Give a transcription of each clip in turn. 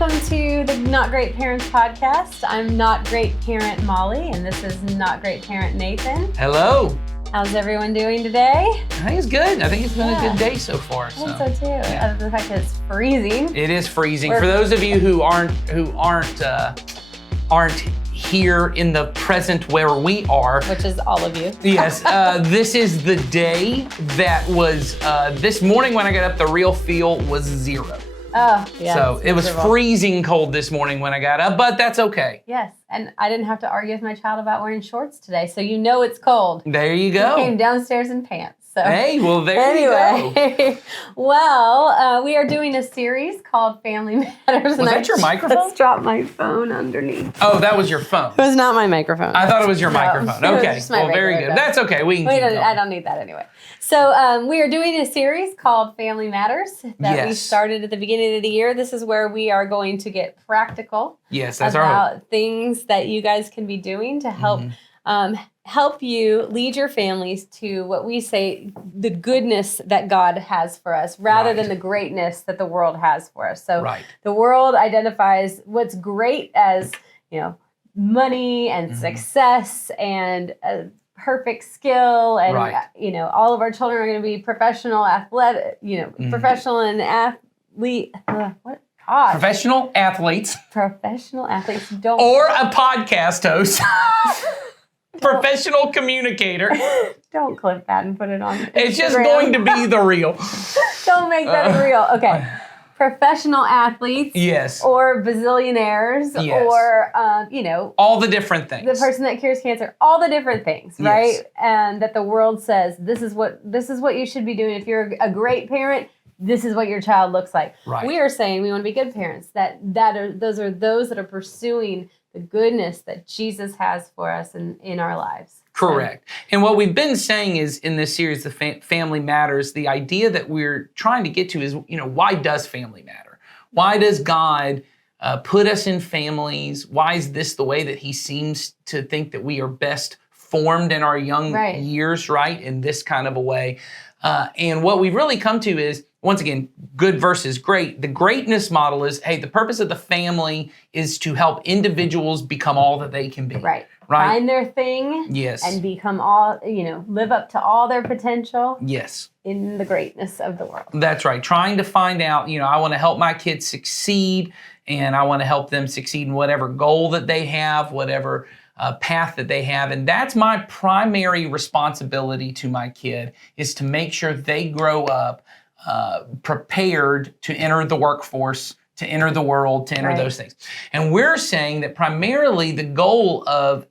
welcome to the Not Great Parents podcast. I'm Not Great Parent Molly, and this is Not Great Parent Nathan. Hello. How's everyone doing today? I think it's good. I think it's been a good day so far. I think so too. Other than the fact that it's freezing. It is freezing. For those of you who aren't here in the present where we are, Which is all of you. Yes, this is the day that was this morning when I got up. The real feel was 0. Oh, yeah. So it was freezing cold this morning when I got up, but that's okay. Yes, and I didn't have to argue with my child about wearing shorts today, so you know it's cold. There you go. He came downstairs in pants. So. Hey, well, there you go. Well, we are doing a series called Family Matters. Was that your microphone? Let's drop my phone underneath. Oh, that was your phone. It was not my microphone. I thought it was your microphone. Okay, well, very good. Phone. That's okay. We can keep going. I don't need that anyway. So we are doing a series called Family Matters that we started at the beginning of the year. This is where we are going to get practical. Yes, that's about things that you guys can be doing to help help you lead your families to what we say the goodness that God has for us rather than the greatness that the world has for us. So the world identifies what's great as, money and success and perfect skill and all of our children are going to be professional athletic, professional and athlete Professional athletes. Professional athletes or a podcast host. Professional communicator. Don't clip that and put it on Instagram. It's just going to be the real. Don't make that real. Okay. Professional athletes. Yes. Or bazillionaires. Yes. Or, all the different things. The person that cures cancer. All the different things, right? And that the world says, this is what you should be doing. If you're a great parent, this is what your child looks like. Right. We are saying we want to be good parents. Those are those that are pursuing the goodness that Jesus has for us in our lives. Correct. And what we've been saying is in this series, the Family Matters, the idea that we're trying to get to is, why does family matter? Why does God put us in families? Why is this the way that he seems to think that we are best formed in our young years, right? In this kind of a way. And what we've really come to is, once again, good versus great. The greatness model is, hey, the purpose of the family is to help individuals become all that they can be. Right. Find their thing. Yes. And become all, live up to all their potential. Yes. In the greatness of the world. That's right. Trying to find out, I want to help my kids succeed, and I want to help them succeed in whatever goal that they have, whatever path that they have. And that's my primary responsibility to my kid, is to make sure they grow up prepared to enter the workforce, to enter the world, to enter those things. And we're saying that primarily the goal of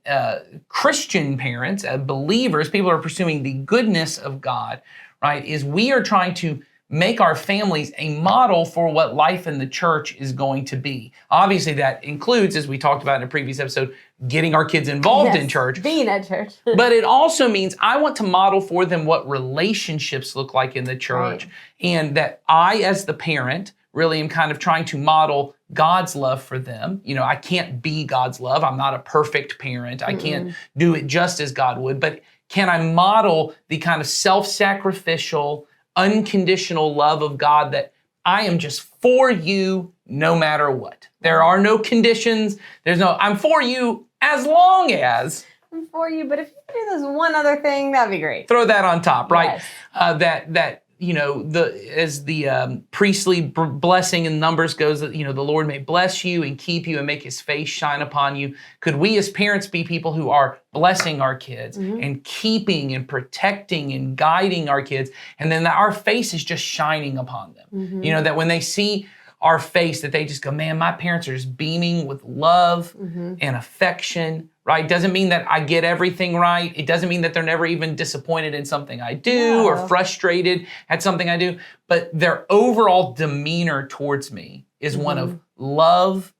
Christian parents, believers, people who are pursuing the goodness of God, right, is we are trying to make our families a model for what life in the church is going to be. Obviously, that includes, as we talked about in a previous episode, getting our kids involved in church. Being at church. But it also means I want to model for them what relationships look like in the church. And that I, as the parent, really am kind of trying to model God's love for them. I can't be God's love. I'm not a perfect parent. I can't do it just as God would. But can I model the kind of self-sacrificial, unconditional love of God that I am just for you no matter what. There are no conditions. I'm for you as long as. I'm for you, but if you do this one other thing, that'd be great. Throw that on top, right? Yes. As the priestly blessing in Numbers goes, that, the Lord may bless you and keep you and make his face shine upon you. Could we as parents be people who are blessing our kids and keeping and protecting and guiding our kids, and then that our face is just shining upon them? That when they see our face, that they just go, man, my parents are just beaming with love and affection, right? Doesn't mean that I get everything right. It doesn't mean that they're never even disappointed in something I do or frustrated at something I do, but their overall demeanor towards me is one of love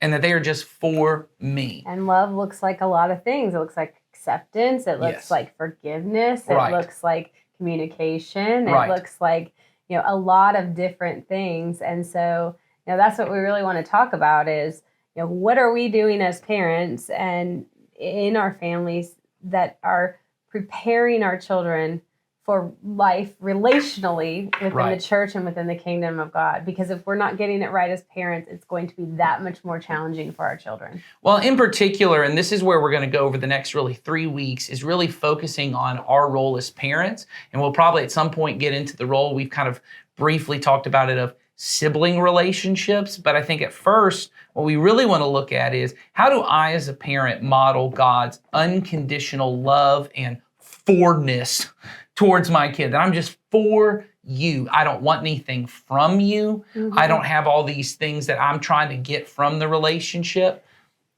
and that they are just for me. And love looks like a lot of things. It looks like acceptance. It looks like forgiveness. It looks like communication. It looks like a lot of different things. And so, that's what we really want to talk about is, what are we doing as parents and in our families that are preparing our children for life relationally within Right. the church and within the kingdom of God. Because if we're not getting it right as parents, it's going to be that much more challenging for our children. Well, in particular, and this is where we're going to go over the next really 3 weeks, is really focusing on our role as parents. And we'll probably at some point get into the role we've kind of briefly talked about it of sibling relationships. But I think at first, what we really want to look at is how do I as a parent model God's unconditional love and forness towards my kid? That I'm just for you. I don't want anything from you. I don't have all these things that I'm trying to get from the relationship.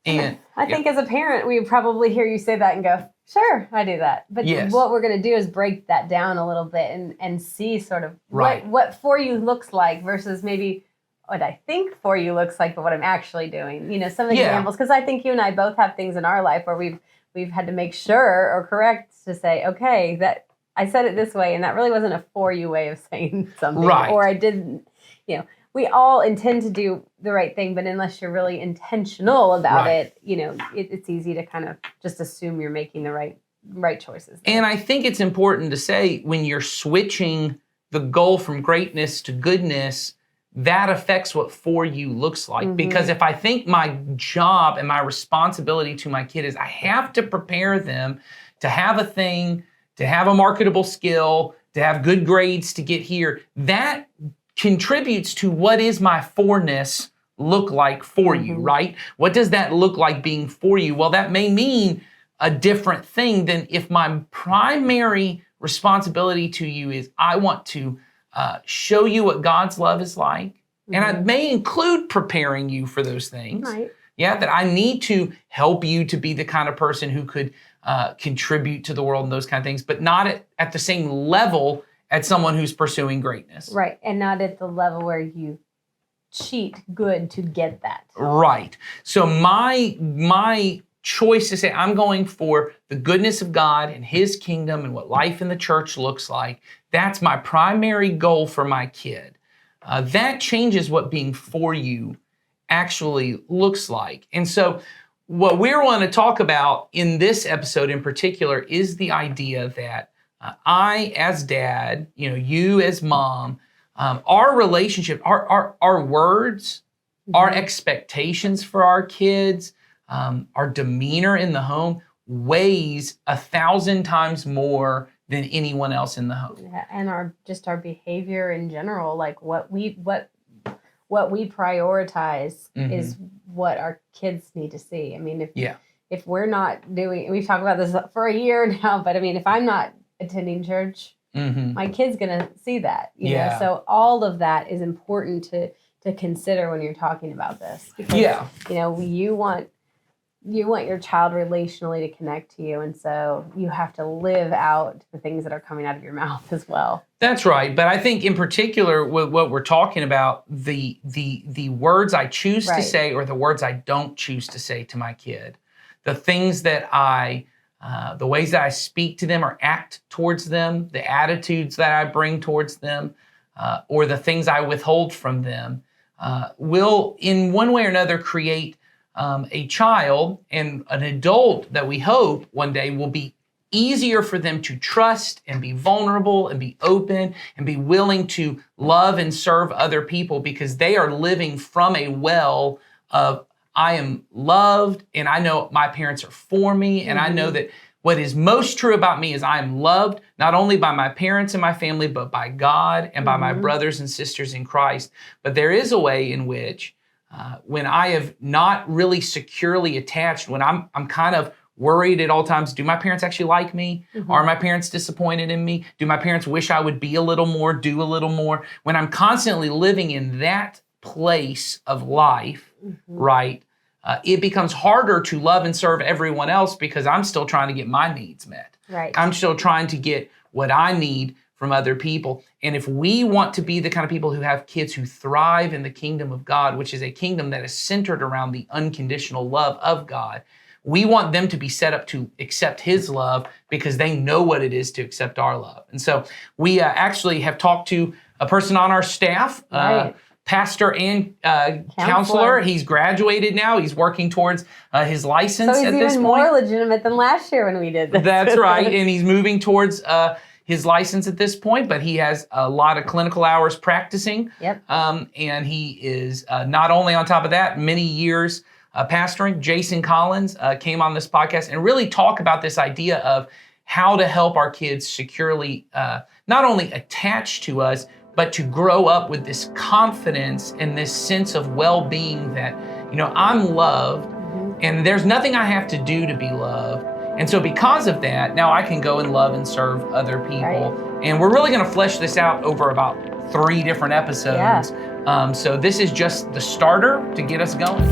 And I think as a parent, we would probably hear you say that and go, sure, I do that. But Yes. what we're going to do is break that down a little bit and see sort of Right. what for you looks like versus maybe what I think for you looks like, but what I'm actually doing. You know, some Yeah. examples, because I think you and I both have things in our life where we've had to make sure or correct to say, okay, that I said it this way, and that really wasn't a for you way of saying something. Right. Or I didn't, we all intend to do the right thing, but unless you're really intentional about Right. it, it's easy to kind of just assume you're making the right choices. And I think it's important to say when you're switching the goal from greatness to goodness, that affects what for you looks like. Because if I think my job and my responsibility to my kid is I have to prepare them to have a thing, to have a marketable skill, to have good grades to get here, that contributes to what is my forness look like for you, right? What does that look like being for you? Well, that may mean a different thing than if my primary responsibility to you is I want to show you what God's love is like. And I may include preparing you for those things. Right. Yeah, that I need to help you to be the kind of person who could contribute to the world and those kind of things, but not at the same level as someone who's pursuing greatness. Right. And not at the level where you cheat good to get that. Right. So my choice to say I'm going for the goodness of God and his kingdom and what life in the church looks like, that's my primary goal for my kid. That changes what being for you actually looks like. And so what we're want to talk about in this episode in particular is the idea that I as dad, you as mom, our relationship, our words, our expectations for our kids, our demeanor in the home weighs 1,000 times more than anyone else in the home. Yeah, and our behavior in general, like what we prioritize is what our kids need to see. I mean, if we're not doing, we've talked about this for a year now, but I mean, if I'm not attending church, my kid's gonna see that. You know? So all of that is important to consider when you're talking about this. Because, you want your child relationally to connect to you, and so you have to live out the things that are coming out of your mouth as well. That's right. But I think in particular, what we're talking about, the words I choose to say or the words I don't choose to say to my kid, the things that the ways that I speak to them or act towards them, the attitudes that I bring towards them, or the things I withhold from them, will in one way or another create a child and an adult that we hope one day will be easier for them to trust and be vulnerable and be open and be willing to love and serve other people because they are living from a well of I am loved and I know my parents are for me and I know that what is most true about me is I am loved not only by my parents and my family but by God and by my brothers and sisters in Christ. But there is a way in which when I have not really securely attached, when I'm kind of worried at all times, do my parents actually like me? Are my parents disappointed in me? Do my parents wish I would be a little more, do a little more? When I'm constantly living in that place of life, right, it becomes harder to love and serve everyone else because I'm still trying to get my needs met. Right. I'm still trying to get what I need from other people. And if we want to be the kind of people who have kids who thrive in the kingdom of God, which is a kingdom that is centered around the unconditional love of God, we want them to be set up to accept his love because they know what it is to accept our love. And so we actually have talked to a person on our staff, pastor and counselor. He's graduated now. He's working towards his license so at this point. he's even more legitimate than last year when we did this. That's right. And he's moving towards his license at this point, but he has a lot of clinical hours practicing. Yep. And he is not only on top of that, many years pastoring. Jason Collins came on this podcast and really talk about this idea of how to help our kids securely not only attach to us, but to grow up with this confidence and this sense of well-being that, I'm loved and there's nothing I have to do to be loved. And so because of that, now I can go and love and serve other people. Right. And we're really going to flesh this out over about 3 different episodes. Yeah. So this is just the starter to get us going.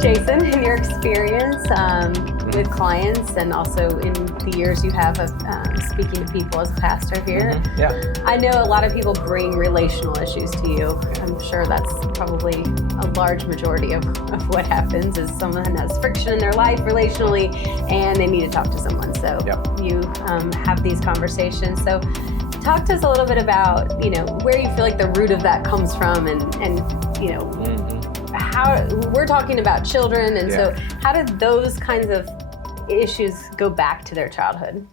Jason, in your experience with clients and also in the years you have of speaking to people as a pastor here, I know a lot of people bring relational issues to you. I'm sure that's probably a large majority of what happens is someone has friction in their life relationally and they need to talk to someone. So you have these conversations. So talk to us a little bit about, where you feel like the root of that comes from and how we're talking about children, and so how did those kinds of issues go back to their childhood?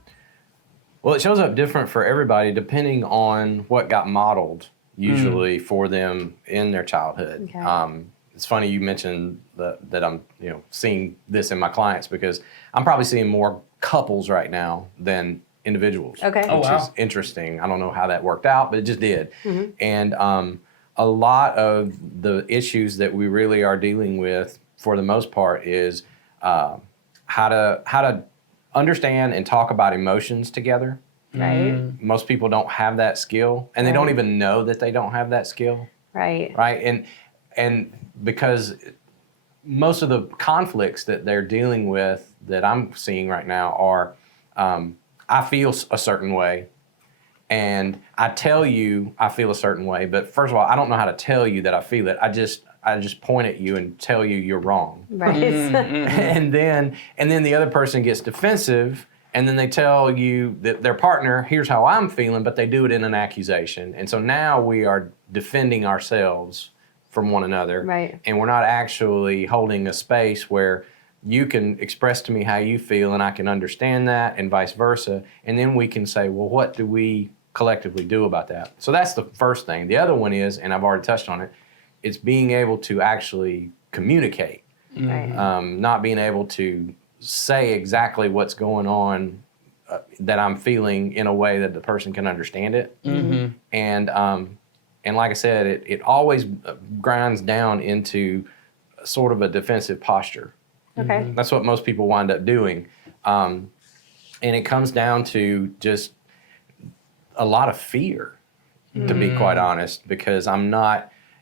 Well, it shows up different for everybody depending on what got modeled usually for them in their childhood. Okay. It's funny you mentioned that I'm seeing this in my clients because I'm probably seeing more couples right now than individuals. Okay. Which is interesting. I don't know how that worked out, but it just did. And a lot of the issues that we really are dealing with, for the most part, is how to understand and talk about emotions together. Right. Most people don't have that skill, and they don't even know that they don't have that skill. Right. Right. And because most of the conflicts that they're dealing with that I'm seeing right now are, I feel a certain way. And I tell you I feel a certain way, but first of all, I don't know how to tell you that I feel it. I just point at you and tell you you're wrong. Right. And then the other person gets defensive, and then they tell you that their partner, here's how I'm feeling, but they do it in an accusation. And so now we are defending ourselves from one another. Right. And we're not actually holding a space where you can express to me how you feel and I can understand that, and vice versa. And then we can say, well, what do we collectively do about that? So that's the first thing. The other one is, and I've already touched on it, it's being able to actually communicate. Right. Not being able to say exactly what's going on that I'm feeling in a way that the person can understand it. And like I said, it always grinds down into sort of a defensive posture. Okay. That's what most people wind up doing. And it comes down to just a lot of fear, to be quite honest, because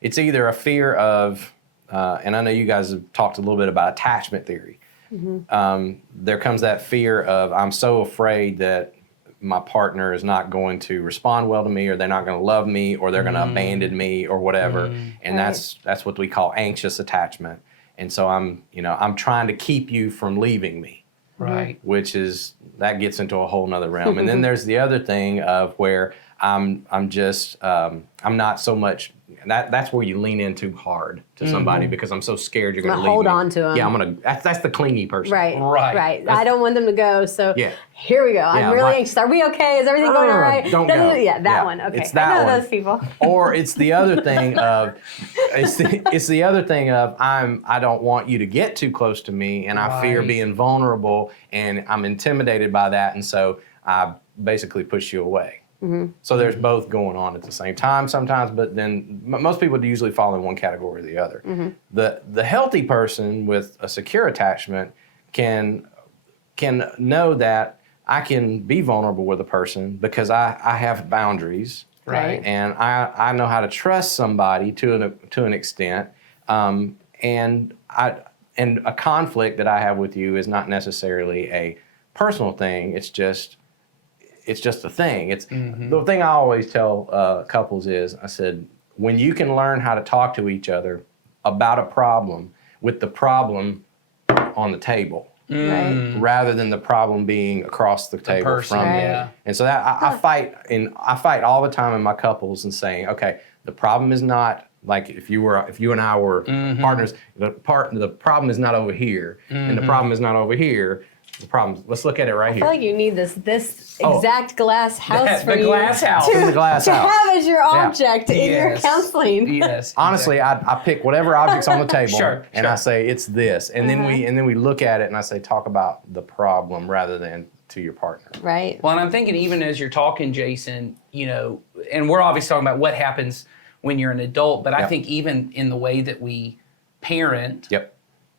it's either a fear of, and I know you guys have talked a little bit about attachment theory. There comes that fear of, I'm so afraid that my partner is not going to respond well to me, or they're not going to love me, or they're going to abandon me, or whatever. And that's what we call anxious attachment. And so I'm trying to keep you from leaving me. Right. Which that gets into a whole nother realm. And then there's the other thing of where I'm not so much, that's where you lean in too hard to somebody because I'm so scared you're going to leave hold me. on to them. Yeah, that's the clingy person. Right. I don't want them to go. So here we go. I'm really anxious. Are we okay? Is everything going all right? Don't go. Yeah, that one. Okay. It's that I know one. those people. Or it's the other thing of, it's the other thing of I don't want you to get too close to me, and I fear being vulnerable, and I'm intimidated by that, and so I basically push you away. So there's both going on at the same time sometimes, but then most people usually fall in one category or the other. The healthy person with a secure attachment can know that I can be vulnerable with a person because I have boundaries, Right. and I know how to trust somebody to an extent, and a conflict that I have with you is not necessarily a personal thing. It's just a thing. It's the thing I always tell couples is, I said, when you can learn how to talk to each other about a problem with the problem on the table, Right. rather than the problem being across the table person, from Right. them. And so that I fight all the time in my couples and saying, okay, the problem is not Like if you and I were partners, the problem is not over here, and the problem is not over here. The problem. Let's look at it right I here. feel like you need this exact glass house for the you glass house. to, The glass to house. have as your object in your Yes. counseling. Yes. Honestly, I pick whatever objects on the table, Sure, and I say it's this, and then we look at it, and I say talk about the problem rather than to your partner. Right. Well, and I'm thinking even as you're talking, Jason, and we're obviously talking about what happens when you're an adult, but I Yep. think even in the way that we parent, Yep.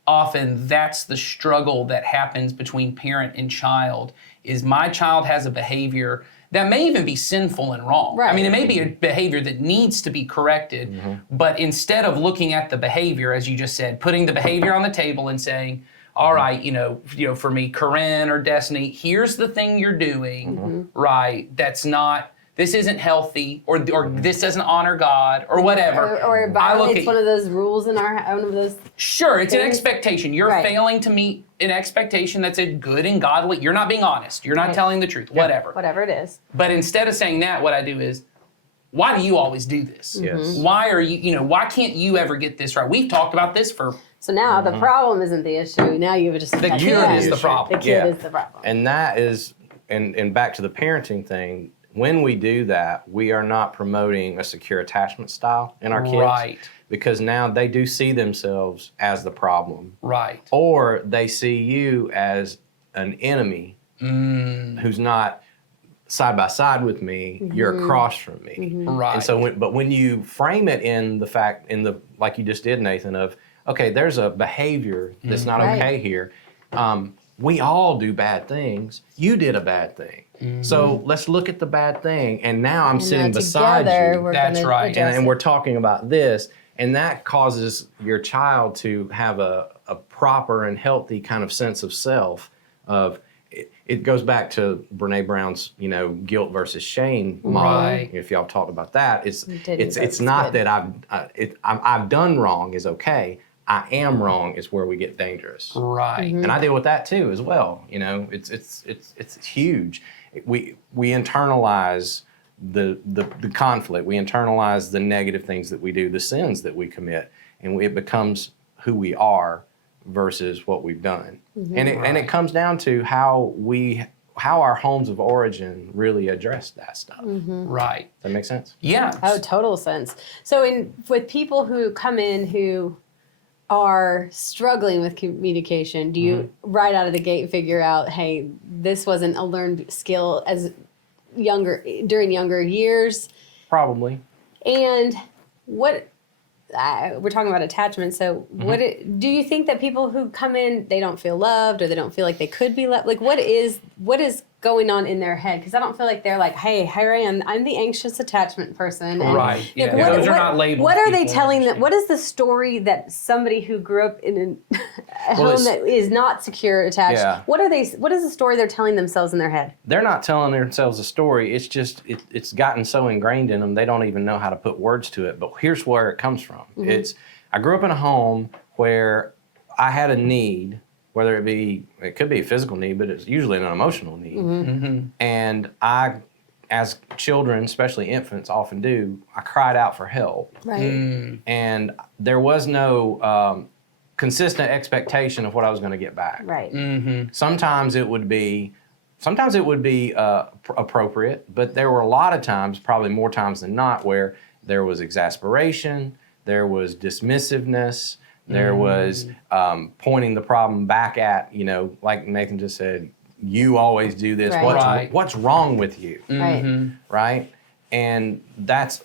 often that's the struggle that happens between parent and child is my child has a behavior that may even be sinful and wrong. Right. I mean, it may be a behavior that needs to be corrected, but instead of looking at the behavior, as you just said, putting the behavior on the table and saying, all right, for me, Corinne or Destiny, here's the thing you're doing, right, this isn't healthy, or this doesn't honor God, or whatever. Or it I look violates at- one of those rules in one of those. Sure, it's an things. expectation. You're Right. failing to meet an expectation that's a good and godly. You're not being honest. You're not Right. telling the truth, whatever. Whatever it is. But instead of saying that, what I do is, why do you always do this? Yes. Why are you, why can't you ever get this right? We've talked about this for So now the problem isn't the issue. Now you've just the got kid is the issue. problem. The kid Yeah. is the problem. And that is, and back to the parenting thing, when we do that, we are not promoting a secure attachment style in our kids. Right. Because now they do see themselves as the problem. Right. Or they see you as an enemy who's not side by side with me, you're across from me. Right. And so, when you frame it in the fact, like you just did, Nathan, of, okay, there's a behavior that's not Right. okay here. We all do bad things. You did a bad thing. So let's look at the bad thing. And now I'm sitting now beside together, you. we're That's gonna right. address And it. we're talking about this. And that causes your child to have a proper and healthy kind of sense of self. It goes back to Brene Brown's, guilt versus shame model. Right. If y'all talked about that, it's didn't, but it's not good. that I've done wrong is okay. I am wrong is where we get dangerous. Right. And I deal with that too as well. It's huge. We internalize the conflict. We internalize the negative things that we do, the sins that we commit, and it becomes who we are versus what we've done. And it comes down to how our homes of origin really address that stuff. Right. That make sense? Yeah. Oh, total sense. So with people who come in who are struggling with communication, do you right out of the gate figure out, hey, this wasn't a learned skill during younger years? Probably. And what we're talking about attachment. So do you think that people who come in, they don't feel loved or they don't feel like they could be loved? Like what is going on in their head? Because I don't feel like they're like, hey, here I am. I'm the anxious attachment person. And, Right. like, Yeah. Those are not labeled. What are they people telling them? understand. What is the story that somebody who grew up in a home it's- that is not secure attached? Yeah. What is the story they're telling themselves in their head? They're not telling themselves a story. It's just it's gotten so ingrained in them they don't even know how to put words to it. But here's where it comes from. I grew up in a home where I had a need, whether it could be a physical need, but it's usually an emotional need. And I, as children, especially infants, often do, I cried out for help. Right. And there was no consistent expectation of what I was going to get back. Right. Sometimes it would be appropriate, but there were a lot of times, probably more times than not, where there was exasperation, there was dismissiveness, there was pointing the problem back at, like Nathan just said, you always do this. Right. What's wrong with you? Right. Right? And that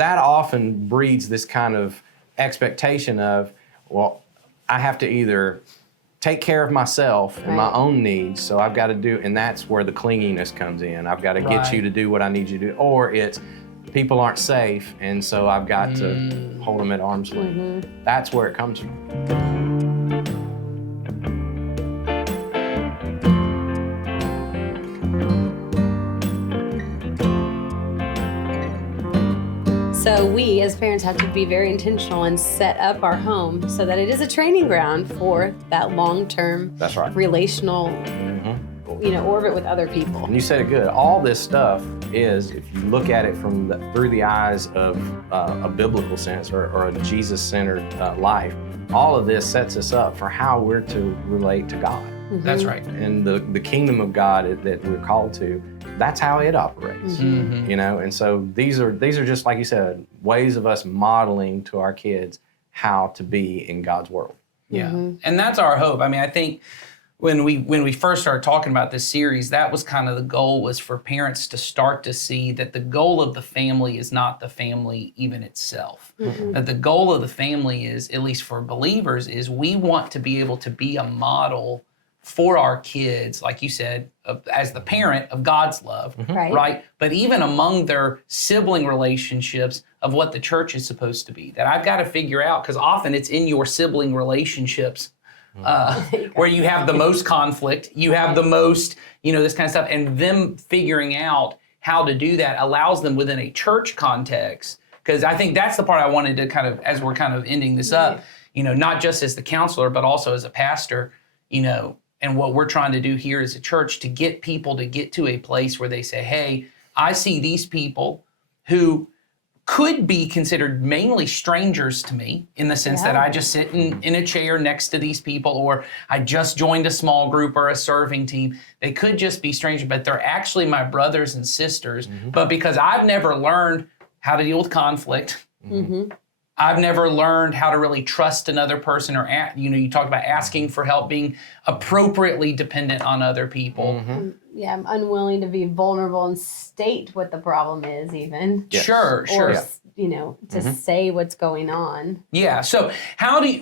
often breeds this kind of expectation of, well, I have to either take care of myself and my Right. own needs, so I've got to do, and that's where the clinginess comes in. I've got to get Right. you to do what I need you to do, or it's people aren't safe, and so I've got to hold them at arm's length. That's where it comes from. So we as parents have to be very intentional and set up our home so that it is a training ground for that long-term That's right. relational orbit with other people. And you said it good. All this stuff is, if you look at it through the eyes of a biblical sense or a Jesus-centered life, all of this sets us up for how we're to relate to God. That's right. And the kingdom of God that we're called to, that's how it operates. And so these are just, like you said, ways of us modeling to our kids how to be in God's world. Yeah, and that's our hope. I mean, I think when we first started talking about this series, that was kind of the goal, was for parents to start to see that the goal of the family is not the family even itself. That the goal of the family is, at least for believers, is we want to be able to be a model for our kids, like you said, as the parent of God's love, right? But even among their sibling relationships of what the church is supposed to be. That I've got to figure out, because often it's in your sibling relationships where you have the most conflict, you have the most, this kind of stuff, and them figuring out how to do that allows them within a church context. Because I think that's the part I wanted to kind of, as we're kind of ending this up, not just as the counselor, but also as a pastor, and what we're trying to do here as a church, to get people to get to a place where they say, hey, I see these people who could be considered mainly strangers to me, in the sense that I just sit in a chair next to these people, or I just joined a small group or a serving team. They could just be strangers, but they're actually my brothers and sisters. But because I've never learned how to deal with conflict, I've never learned how to really trust another person, or, you talked about asking for help, being appropriately dependent on other people. Yeah, I'm unwilling to be vulnerable and state what the problem is, even. Yes. Sure. Or, to say what's going on. Yeah. So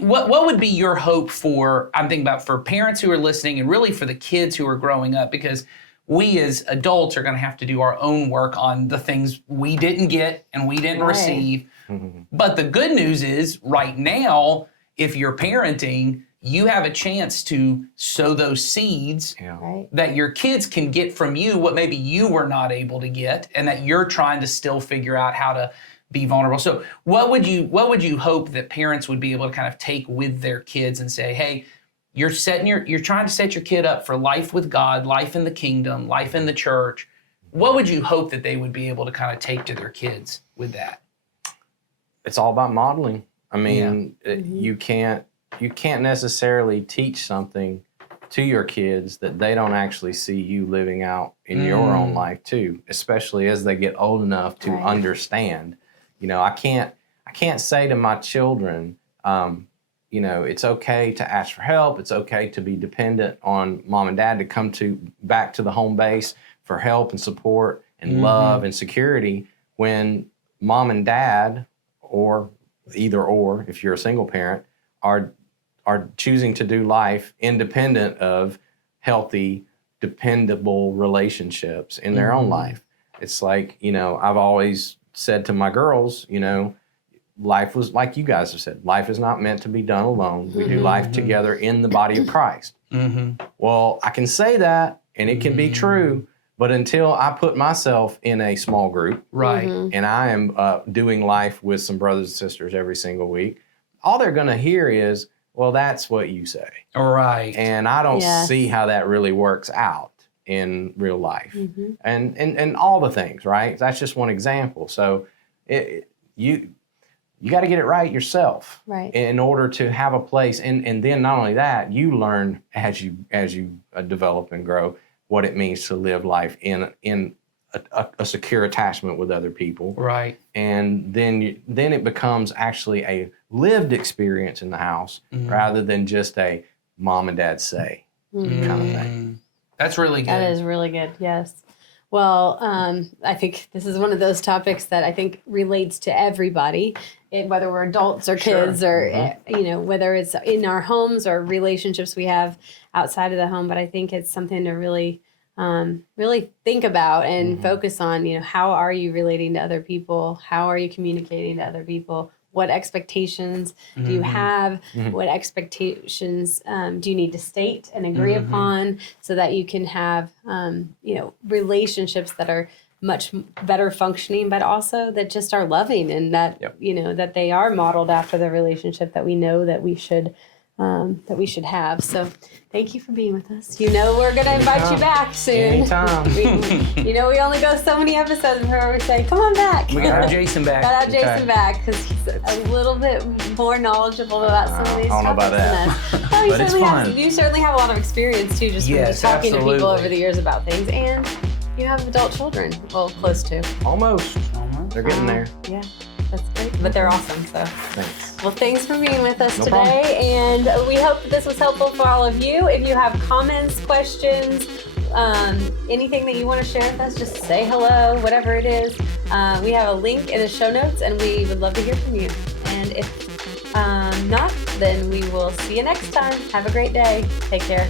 what would be your hope for, I'm thinking about, for parents who are listening, and really for the kids who are growing up, because we as adults are going to have to do our own work on the things we didn't get and we didn't receive. But the good news is, right now, if you're parenting, you have a chance to sow those seeds that your kids can get from you, what maybe you were not able to get, and that you're trying to still figure out how to be vulnerable. So what would you hope that parents would be able to kind of take with their kids and say, hey, you're trying to set your kid up for life with God, life in the kingdom, life in the church. What would you hope that they would be able to kind of take to their kids with that? It's all about modeling. I mean, you can't necessarily teach something to your kids that they don't actually see you living out in your own life too, especially as they get old enough to understand. I can't say to my children, it's okay to ask for help. It's okay to be dependent on mom and dad to come back to the home base for help and support and love and security, when mom and dad, or either or, if you're a single parent, are choosing to do life independent of healthy, dependable relationships in their own life. It's like, I've always said to my girls, life was, like you guys have said, life is not meant to be done alone. We do life together in the body of Christ. Well, I can say that, and it can be true, but until I put myself in a small group, and I am doing life with some brothers and sisters every single week, all they're going to hear is, well, that's what you say. Right. And I don't see how that really works out in real life. And all the things, right? That's just one example. So you got to get it right yourself, in order to have a place. And then not only that, you learn as you develop and grow what it means to live life in a secure attachment with other people. Right. And then it becomes actually a lived experience in the house, rather than just a mom and dad say kind of thing. That's really good. That is really good, yes. Well, I think this is one of those topics that I think relates to everybody, whether we're adults or kids, or whether it's in our homes or relationships we have outside of the home. But I think it's something to really think about and focus on. How are you relating to other people? How are you communicating to other people? What expectations do you have? What expectations do you need to state and agree upon, so that you can have, relationships that are much better functioning, but also that just are loving, and that, that they are modeled after the relationship that we know that we should that we should have. So thank you for being with us. You know we're going to invite you back soon. Anytime. You know we only go so many episodes before we say, come on back. We got Jason back. Got out Jason Okay. back because he's a little bit more knowledgeable about some of these I don't know about topics than us. Oh, But it's fun. You certainly have a lot of experience too, just from Yes, talking to people absolutely. over the years about things. And you have adult children, well, close to. Almost. They're getting there. Yeah, that's great. But they're awesome, so. Thanks. Well, thanks for being with us No today, and we hope that this was helpful for all of you. If you have comments, questions, anything that you want to share with us, just say hello, whatever it is. We have a link in the show notes, and we would love to hear from you. And if not, then we will see you next time. Have a great day. Take care.